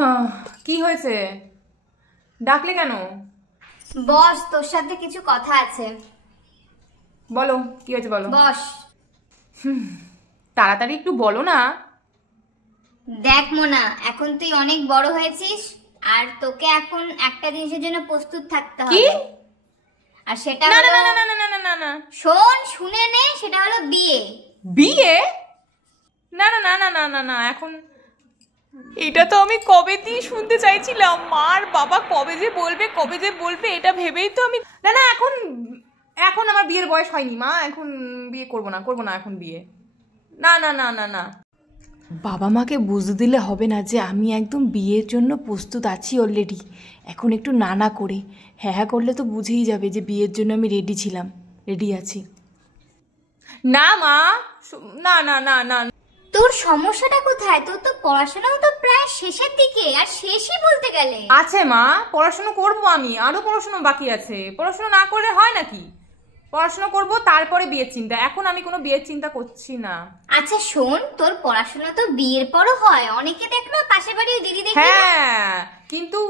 হ্যাঁ, কি হয়েছে? ডাকলে কেন? বস, তোর সাথে কিছু কথা আছে। বলো, কি হয়েছে বলো। বস, তাড়াতাড়ি একটু বলো না। দেখ মোনা, এখন তুই অনেক বড় হয়েছিস, আর তোকে এখন একটা জিনিসের জন্য প্রস্তুত থাকতে কি? হবে। আর সেটা না হলো, না না না না না না না, শোন, শুনে নে, সেটা হলো বিয়ে। বিয়ে? না না না না না না না, এখন এটা তো আমি কবে দিয়ে শুনতে চাইছিলাম। মার বাবা কবে যে বলবে এটা ভেবেই তো আমি না না এখন এখন আমার বিয়ের বয়স হয়নি মা। এখন বিয়ে করব না এখন বিয়ে। না না না না না, বাবা মাকে বুঝতে দিলে হবে না যে আমি একদম বিয়ের জন্য প্রস্তুত আছি অলরেডি। এখন একটু না না করে হ্যাঁ হ্যাঁ করলে তো বুঝেই যাবে যে বিয়ের জন্য আমি রেডি আছি। না মা, না না না না। তোর সমস্যাটা কোথায়? তোর তো পড়াশোনাও তো প্রায় শেষের দিকে, আর শেষই বলতে গেলে। আছে মা, পড়াশোনা করবো আমি, আরো পড়াশোনা বাকি আছে। পড়াশোনা না করলে হয় নাকি? পড়াশোনা করব, তারপরে বিয়ের চিন্তা। এখন আমি কোনো বিয়ের চিন্তা করছি না। আচ্ছা শোন, তোর পড়াশোনা তো বিয়ের পরও হয়। অনেকে দেখ না, পাশে বাড়ি ওই দিদি দেখি। হ্যাঁ, কিন্তু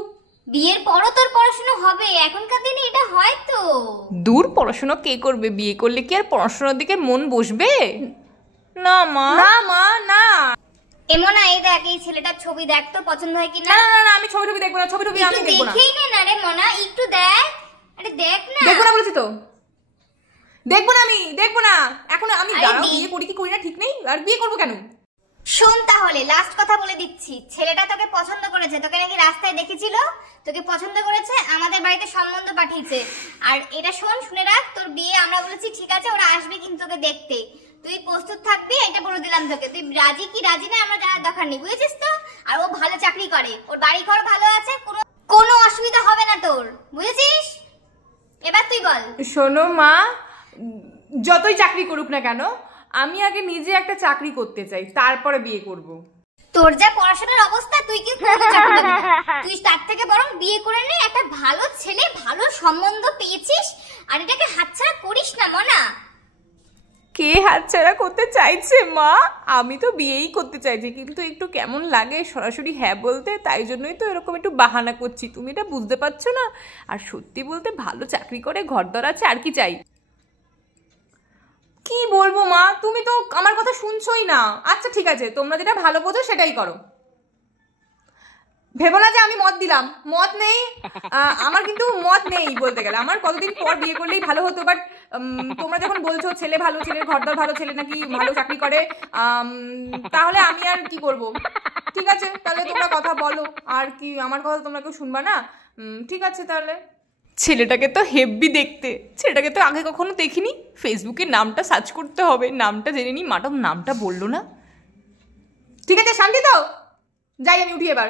বিয়ের পরও তোর পড়াশোনা হবে। এখনকার দিনে এটা হয় তো। দূর, পড়াশোনা কে করবে? বিয়ে করলে কি আর পড়াশোনার দিকে মন বসবে? না মা, না মা, না। এমন না, এই দেখ, এই ছেলেটার ছবি দেখ তো, পছন্দ হয় কিনা। না না না, আমি ছবি দেখবো না। ছবি আমি দেখবো না। দেখেই নে না রে মনা, একটু দেখ। আরে দেখ না। দেখবো না বলেছি তো। দেখবো না, আমি দেখবো না। এখন আমি বিয়ে করি কি করি না ঠিক নেই, আর বিয়ে করবো কেন? শোন তাহলে, লাস্ট কথা বলে দিচ্ছি। ছেলেটা তোকে পছন্দ করেছে, তোকে নাকি রাস্তায় দেখেছিল, তোকে পছন্দ করেছে, আমাদের বাড়িতে সম্বন্ধ পাঠিয়েছে। আর এটা শোন, শুনে রাখ, তোর বিয়ে আমরা বলেছি ঠিক আছে, ওরা আসবে কিন্তু তোকে দেখতে। তুই প্রস্তুত থাকবি, এটা বলে দিলাম তোকে। তুই রাজি কি রাজি না আমরা জানার দরকার নেই, বুঝেছিস তো? আর ও ভালো চাকরি করে, ওর বাড়ি ঘর ভালো আছে, কোনো অসুবিধা হবে না তোর, বুঝেছিস? এবার তুই বল। শোনো মা, যতই চাকরি করুক না কেন, আমি আগে নিজে একটা চাকরি করতে চাই, তারপরে বিয়ে করব। তোর যা পড়াশোনার অবস্থা, তুই কি চাকরি করবি না? তুই তার থেকে বরং বিয়ে করে নে। একটা ভালো ছেলে, ভালো সম্বন্ধ পেয়েছিস, আর এটাকে হাতছাড়া করিস না মনা। কে হাতছাড়া করতে চাইছে মা? আমি তো বিয়েই করতে চাইছি, কিন্তু একটু কেমন লাগে সরাসরি হ্যাঁ বলতে, তাই জন্যই তো এরকম একটু বাহানা করছি। তুমি এটা বুঝতে পারছো না? আর সত্যি বলতে, ভালো চাকরি করে ঘরদর আছে, আর কি চাই? কি বলবো মা, তুমি তো আমার কথা শুনছোই না। আচ্ছা ঠিক আছে, তোমরা যেটা ভালো বোঝো সেটাই করো। ভেবো না যে আমি মত দিলাম। মত নেই আমার, কিন্তু মত নেই বলতে গেলে। আমার কতদিন পর বিয়ে করলেই ভালো হতো, বাট তোমরা যখন বলছো ছেলে ভালো, ছেলের ঘরদর ভালো, ছেলে নাকি ভালো চাকরি করে, তাহলে আমি আর কি করব? ঠিক আছে, তাহলে তোমরা কথা বলো। আর কি, আমার কথা তোমরা কেউ শুনবা না? ঠিক আছে তাহলে। ছেলেটাকে তো হেব্বি দেখতে। ছেলেটাকে তো আগে কখনো দেখিনি। ফেসবুকে নামটা সার্চ করতে হবে, নামটা জেনে নিই। ম্যাডাম নামটা বললো না। ঠিক আছে, শান্তি তো? যাই, আমি উঠি এবার।